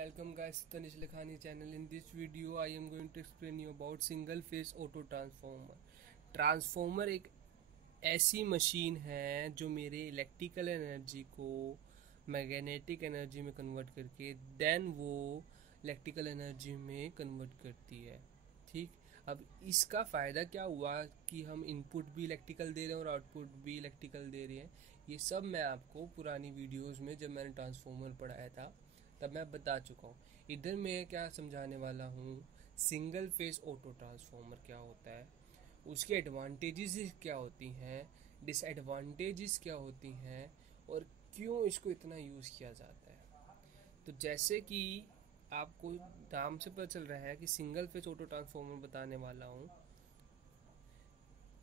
welcome guys to Tanish Lakhani channel. In this video I am going to explain you about single phase auto transformer. Transformer एक ऐसी machine है जो मेरे electrical energy को magnetic energy में convert करके then वो electrical energy में कन्वर्ट करती है। ठीक, अब इसका फ़ायदा क्या हुआ कि हम इनपुट भी इलेक्ट्रिकल दे रहे हैं और आउटपुट भी इलेक्ट्रिकल दे रहे हैं। ये सब मैं आपको पुरानी वीडियोस में जब मैंने ट्रांसफॉर्मर पढ़ाया था तब मैं बता चुका हूँ। इधर मैं क्या समझाने वाला हूँ, सिंगल फेज ऑटो ट्रांसफॉर्मर क्या होता है, उसके एडवांटेजेस क्या होती हैं, डिसएडवांटेजेस क्या होती हैं और क्यों इसको इतना यूज़ किया जाता है। तो जैसे कि आपको नाम से पता चल रहा है कि सिंगल फेज ऑटो ट्रांसफॉर्मर बताने वाला हूँ।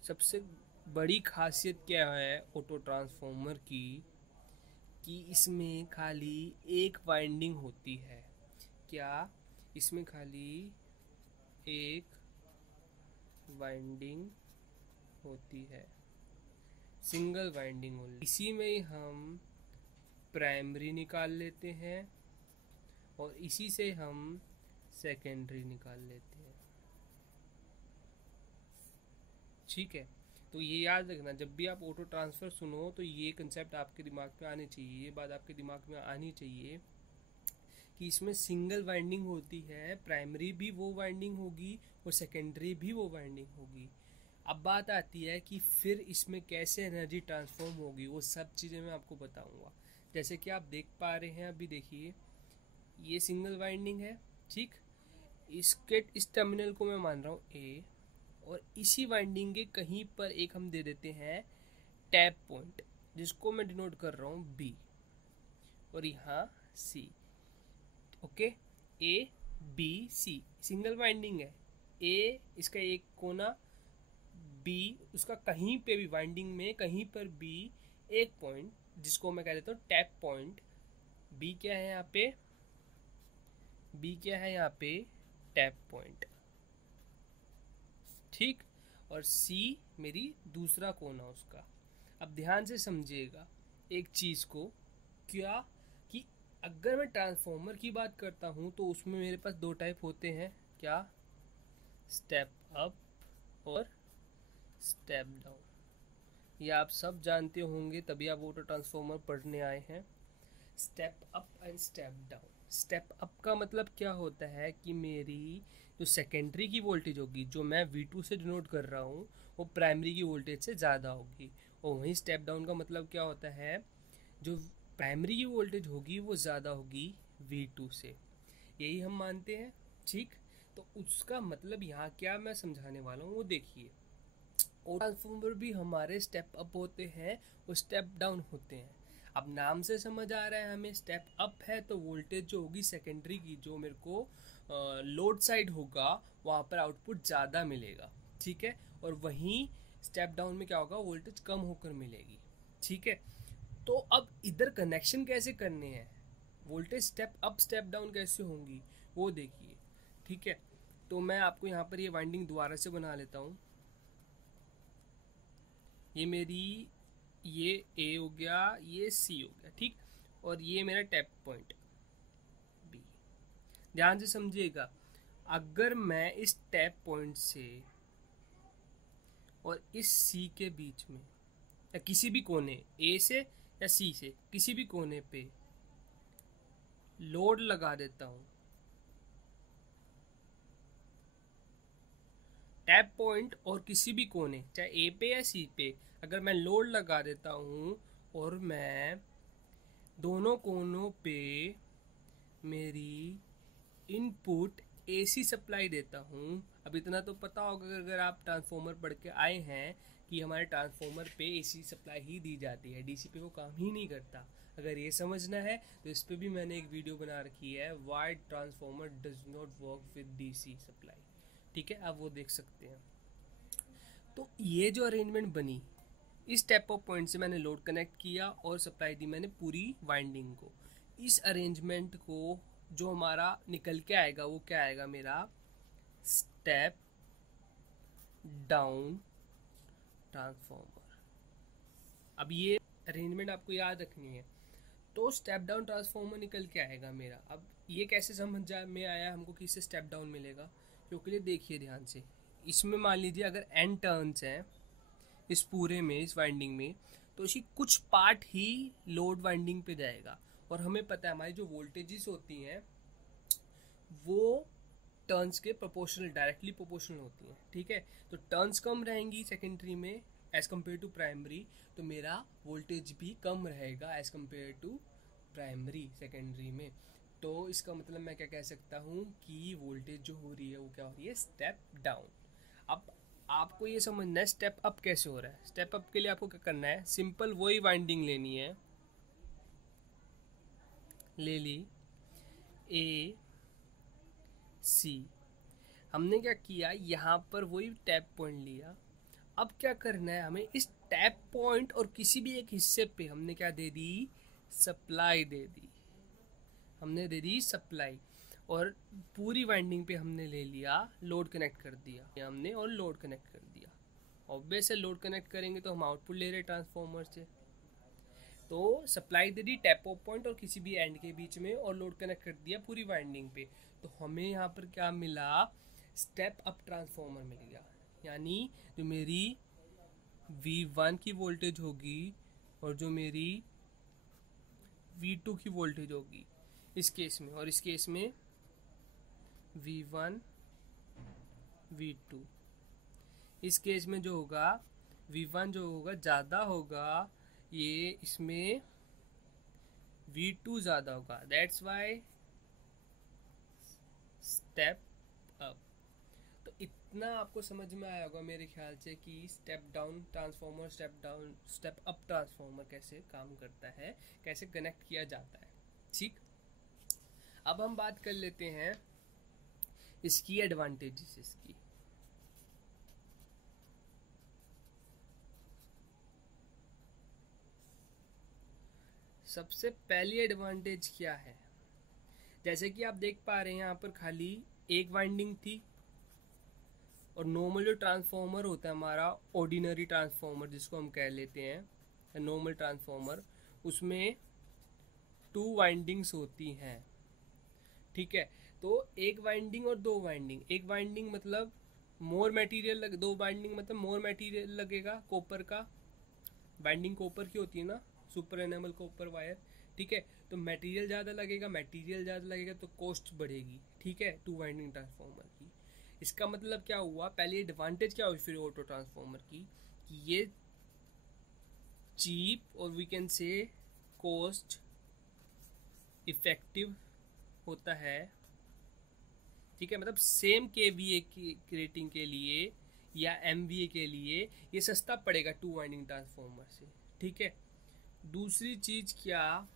सबसे बड़ी खासियत क्या है ऑटो ट्रांसफॉर्मर की कि इसमें खाली एक वाइंडिंग होती है। क्या इसमें खाली एक वाइंडिंग होती है, सिंगल वाइंडिंग ओनली। इसी में ही हम प्राइमरी निकाल लेते हैं और इसी से हम सेकेंडरी निकाल लेते हैं। ठीक है, तो ये याद रखना, जब भी आप ऑटो ट्रांसफ़र सुनो तो ये कंसेप्ट आपके दिमाग में आने चाहिए, ये बात आपके दिमाग में आनी चाहिए कि इसमें सिंगल वाइंडिंग होती है, प्राइमरी भी वो वाइंडिंग होगी और सेकेंडरी भी वो वाइंडिंग होगी। अब बात आती है कि फिर इसमें कैसे एनर्जी ट्रांसफॉर्म होगी, वो सब चीज़ें मैं आपको बताऊंगा। जैसे कि आप देख पा रहे हैं, अभी देखिए ये सिंगल वाइंडिंग है। ठीक, इसके इस टर्मिनल को मैं मान रहा हूँ ए और इसी वाइंडिंग के कहीं पर एक हम दे देते हैं टैप पॉइंट, जिसको मैं डिनोट कर रहा हूँ बी और यहाँ C. Okay, A B C single winding है, ए इसका एक कोना, बी उसका कहीं पे भी वाइंडिंग में कहीं पर भी एक पॉइंट, जिसको मैं कह देता हूँ टैप पॉइंट। बी क्या है यहाँ पे, बी क्या है यहाँ पे टैप पॉइंट। ठीक, और सी मेरी दूसरा कोना उसका। अब ध्यान से समझिएगा एक चीज़ को, क्या कि अगर मैं ट्रांसफॉर्मर की बात करता हूँ तो उसमें मेरे पास दो टाइप होते हैं। क्या, स्टेप अप और स्टेप डाउन। ये आप सब जानते होंगे, तभी आप ऑटो ट्रांसफॉर्मर पढ़ने आए हैं। Step up and step down. Step up का मतलब क्या होता है कि मेरी जो सेकेंडरी की वोल्टेज होगी, जो मैं V2 से डिनोट कर रहा हूँ, वो प्राइमरी की वोल्टेज से ज़्यादा होगी। और वहीं स्टेप डाउन का मतलब क्या होता है, जो प्राइमरी की वोल्टेज होगी वो ज़्यादा होगी V2 से। यही हम मानते हैं। ठीक, तो उसका मतलब यहाँ क्या मैं समझाने वाला हूँ वो देखिए। और ट्रांसफॉर्मर भी हमारे स्टेप अप होते हैं और स्टेप डाउन होते हैं। अब नाम से समझ आ रहा है हमें, स्टेप अप है तो वोल्टेज जो होगी सेकेंडरी की, जो मेरे को लोड साइड होगा, वहाँ पर आउटपुट ज़्यादा मिलेगा। ठीक है, और वहीं स्टेप डाउन में क्या होगा, वोल्टेज कम होकर मिलेगी। ठीक है, तो अब इधर कनेक्शन कैसे करने हैं, voltage step up step down कैसे होंगी वो देखिए। ठीक है, तो मैं आपको यहाँ पर ये वाइंडिंग दोबारा से बना लेता हूँ। ये मेरी ये ए हो गया, ये सी हो गया। ठीक, और ये मेरा टैप पॉइंट बी। ध्यान से समझिएगा, अगर मैं इस टैप पॉइंट से और इस सी के बीच में या किसी भी कोने, ए से या सी से किसी भी कोने पे लोड लगा देता हूँ, टैप पॉइंट और किसी भी कोने, चाहे ए पे या सी पे, अगर मैं लोड लगा देता हूँ और मैं दोनों कोनों पे मेरी इनपुट एसी सप्लाई देता हूँ। अब इतना तो पता होगा अगर आप ट्रांसफॉर्मर पढ़ के आए हैं कि हमारे ट्रांसफॉर्मर पे एसी सप्लाई ही दी जाती है, डीसी पे वो काम ही नहीं करता। अगर ये समझना है तो इस पे भी मैंने एक वीडियो बना रखी है, why transformer does not work with DC supply. ठीक है, आप वो देख सकते हैं। तो ये जो अरेंजमेंट बनी, इस टैप ऑफ पॉइंट से मैंने लोड कनेक्ट किया और सप्लाई दी मैंने पूरी वाइंडिंग को। इस अरेंजमेंट को जो हमारा निकल के आएगा वो क्या आएगा, मेरा स्टेप डाउन ट्रांसफॉर्मर। अब ये अरेंजमेंट आपको याद रखनी है। तो स्टेप डाउन ट्रांसफॉर्मर निकल के आएगा मेरा। अब ये कैसे समझ में आया हमको कि इससे स्टेप डाउन मिलेगा, क्योंकि ये देखिए ध्यान से, इसमें मान लीजिए अगर n टर्न्स हैं इस पूरे में, इस वाइंडिंग में, तो इसी कुछ पार्ट ही लोड वाइंडिंग पे जाएगा। और हमें पता है हमारी जो वोल्टेजेस होती हैं वो टर्न्स के प्रोपोर्शनल, डायरेक्टली प्रोपोर्शनल होती हैं, ठीक है। तो टर्न्स कम रहेंगी सेकेंडरी में एज कम्पेयर टू प्राइमरी, तो मेरा वोल्टेज भी कम रहेगा as compare to primary secondary में। तो इसका मतलब मैं क्या कह सकता हूँ कि वोल्टेज जो हो रही है वो क्या हो रही है, स्टेप डाउन। अब आपको ये समझना है स्टेप अप कैसे हो रहा है। स्टेप अप के लिए आपको क्या करना है, सिंपल वही वाइंडिंग लेनी है, ले ली ए सी, हमने क्या किया यहाँ पर वही टैप पॉइंट लिया। अब क्या करना है हमें, इस टैप पॉइंट और किसी भी एक हिस्से पे हमने क्या दे दी, सप्लाई दे दी, हमने दे दी सप्लाई। और पूरी वाइंडिंग पे हमने ले लिया, लोड कनेक्ट कर दिया हमने, और लोड कनेक्ट कर दिया। ऑब्वियस है लोड कनेक्ट करेंगे तो हम आउटपुट ले रहे ट्रांसफॉर्मर से, तो supply they the tap of point और किसी भी एंड के बीच में, और लोड कनेक्ट कर दिया पूरी वाइंडिंग पे। तो हमें यहाँ पर क्या मिला, स्टेप अप ट्रांसफॉर्मर मिल गया। यानी जो मेरी V1 की वोल्टेज होगी और जो मेरी V2 की वोल्टेज होगी इस केस में, और इस केस में V1 V2, इस केस में जो होगा V1 जो होगा ज़्यादा होगा, ये इसमें V2 ज़्यादा होगा, दैट्स वाई स्टेप अप। तो इतना आपको समझ में आया होगा मेरे ख्याल से कि step down transformer, step up transformer कैसे काम करता है, कैसे कनेक्ट किया जाता है, ठीक। अब हम बात कर लेते हैं इसकी एडवांटेजेस इसकी। सबसे पहली एडवांटेज क्या है, जैसे कि आप देख पा रहे हैं यहाँ पर खाली एक वाइंडिंग थी, और नॉर्मल जो ट्रांसफॉर्मर होता है हमारा, ऑर्डिनरी ट्रांसफॉर्मर जिसको हम कह लेते हैं नॉर्मल ट्रांसफॉर्मर, उसमें 2 वाइंडिंग्स होती हैं, ठीक है। तो एक वाइंडिंग और 2 वाइंडिंग, एक वाइंडिंग मतलब मोर मटेरियल लग, 2 वाइंडिंग मतलब मोर मटेरियल लगेगा कॉपर का, वाइंडिंग कॉपर की होती है ना, सुपर एनेमल कॉपर वायर, ठीक है। तो मटेरियल ज़्यादा लगेगा तो कॉस्ट बढ़ेगी, ठीक है, 2 वाइंडिंग ट्रांसफॉर्मर की। इसका मतलब क्या हुआ, पहले एडवांटेज क्या हुई फिर ऑटो ट्रांसफॉर्मर की, कि ये चीप और we can say cost effective होता है, ठीक है। मतलब सेम KVA की रेटिंग के लिए या MVA के लिए ये सस्ता पड़ेगा 2 वाइंडिंग ट्रांसफॉर्मर से, ठीक है। दूसरी चीज़ क्या,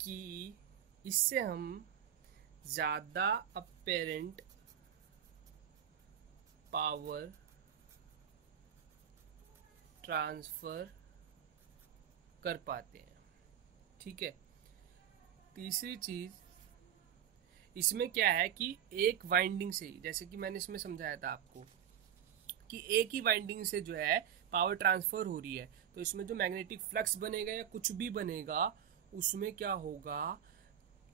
कि इससे हम ज़्यादा अपेरेंट पावर ट्रांसफ़र कर पाते हैं, ठीक है। तीसरी चीज़ इसमें क्या है कि एक वाइंडिंग से ही, जैसे कि मैंने इसमें समझाया था आपको कि एक ही वाइंडिंग से जो है पावर ट्रांसफ़र हो रही है, तो इसमें जो मैग्नेटिक फ्लक्स बनेगा या कुछ भी बनेगा उसमें क्या होगा,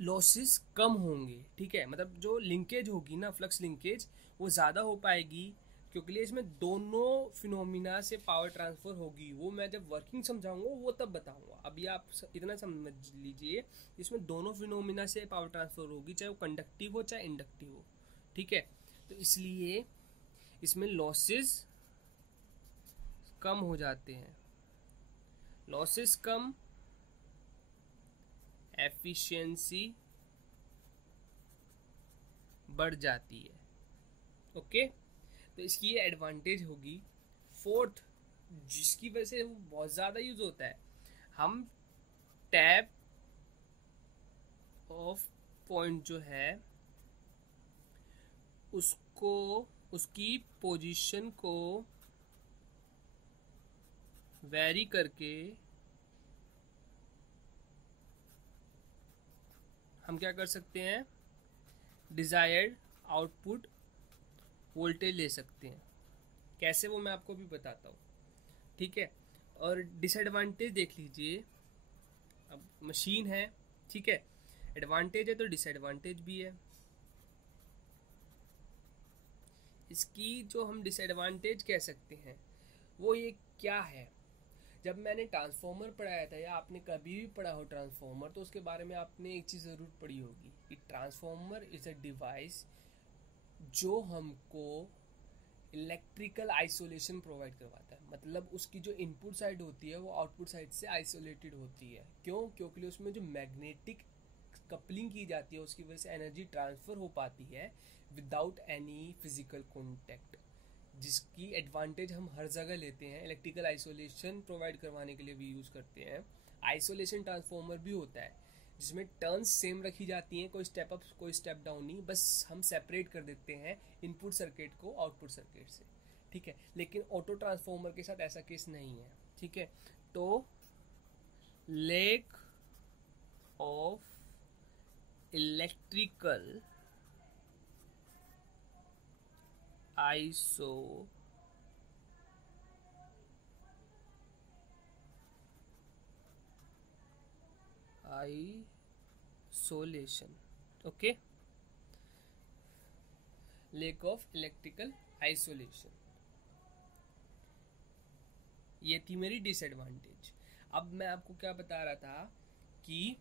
लॉसेस कम होंगे, ठीक है। मतलब जो लिंकेज होगी ना, फ्लक्स लिंकेज, वो ज़्यादा हो पाएगी, क्योंकि इसमें दोनों फिनोमिना से पावर ट्रांसफ़र होगी। वो मैं जब वर्किंग समझाऊंगा वो तब बताऊंगा, अभी आप इतना समझ लीजिए, इसमें दोनों फिनोमिना से पावर ट्रांसफ़र होगी, चाहे वो कंडक्टिव हो चाहे इंडक्टिव हो, ठीक है। तो इसलिए इसमें लॉसेस कम हो जाते हैं, लॉसेस कम, एफिशिएंसी बढ़ जाती है, ओके। तो इसकी ये एडवांटेज होगी। फोर्थ, जिसकी वजह से वो बहुत ज़्यादा यूज़ होता है, हम टैप ऑफ पॉइंट जो है उसको, उसकी पोजीशन को वेरी करके हम क्या कर सकते हैं, डिज़ायर्ड आउटपुट वोल्टेज ले सकते हैं। कैसे, वो मैं आपको भी बताता हूँ, ठीक है। और डिसएडवांटेज देख लीजिए, अब मशीन है, ठीक है, एडवांटेज है तो डिसएडवांटेज भी है। इसकी जो हम डिसएडवांटेज कह सकते हैं वो ये क्या है, जब मैंने ट्रांसफॉर्मर पढ़ाया था या आपने कभी भी पढ़ा हो ट्रांसफॉर्मर, तो उसके बारे में आपने एक चीज़ ज़रूर पढ़ी होगी कि ट्रांसफॉर्मर इज़ अ डिवाइस जो हमको इलेक्ट्रिकल आइसोलेशन प्रोवाइड करवाता है। मतलब उसकी जो इनपुट साइड होती है वो आउटपुट साइड से आइसोलेटेड होती है। क्यों? क्योंकि उसमें जो मैग्नेटिक कपलिंग की जाती है उसकी वजह से एनर्जी ट्रांसफ़र हो पाती है विदाउट एनी फिजिकल कॉन्टैक्ट, जिसकी एडवांटेज हम हर जगह लेते हैं। इलेक्ट्रिकल आइसोलेशन प्रोवाइड करवाने के लिए भी यूज़ करते हैं। आइसोलेशन ट्रांसफॉर्मर भी होता है जिसमें टर्न्स सेम रखी जाती हैं, कोई स्टेप अप कोई स्टेप डाउन नहीं, बस हम सेपरेट कर देते हैं इनपुट सर्किट को आउटपुट सर्किट से। ठीक है, लेकिन ऑटो ट्रांसफॉर्मर के साथ ऐसा केस नहीं है। ठीक है, तो lack of electrical isolation, okay, lack of electrical isolation, ये थी मेरी डिसएडवांटेज। अब मैं आपको क्या बता रहा था कि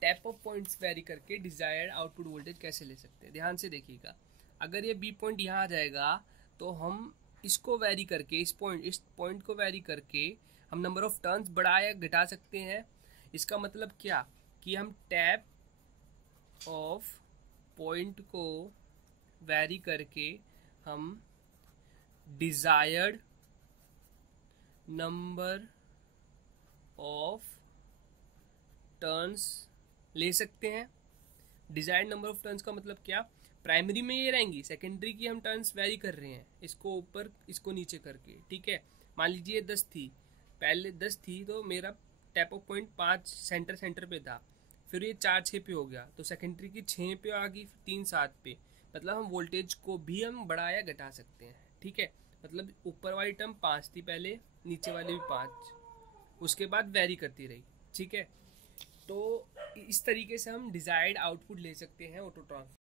टैप ऑफ पॉइंट्स वेरी करके डिजायर्ड आउटपुट वोल्टेज कैसे ले सकते हैं। ध्यान से देखिएगा, अगर ये बी पॉइंट यहाँ आ जाएगा तो हम इसको वेरी करके इस पॉइंट को वेरी करके हम नंबर ऑफ टर्न्स बढ़ा या घटा सकते हैं। इसका मतलब क्या कि हम टैप ऑफ पॉइंट को वेरी करके हम डिजायर्ड नंबर ऑफ टर्न्स ले सकते हैं। डिजायर्ड नंबर ऑफ टर्न्स का मतलब क्या, प्राइमरी में ये रहेंगी, सेकेंडरी की हम टर्न्स वेरी कर रहे हैं, इसको ऊपर इसको नीचे करके। ठीक है, मान लीजिए 10 थी, पहले 10 थी तो मेरा टैप ऑफ पॉइंट 5 सेंटर पे था, फिर ये 4-6 पे हो गया, तो सेकेंडरी की 6 पे आ गई, 3-7 पे। मतलब हम वोल्टेज को भी हम बढ़ा या घटा सकते हैं। ठीक है, मतलब ऊपर वाली टर्म 5 थी पहले, नीचे वाली भी 5, उसके बाद वेरी करती रही। ठीक है, तो इस तरीके से हम डिजायर्ड आउटपुट ले सकते हैं ऑटो ट्रांसफॉर्मर।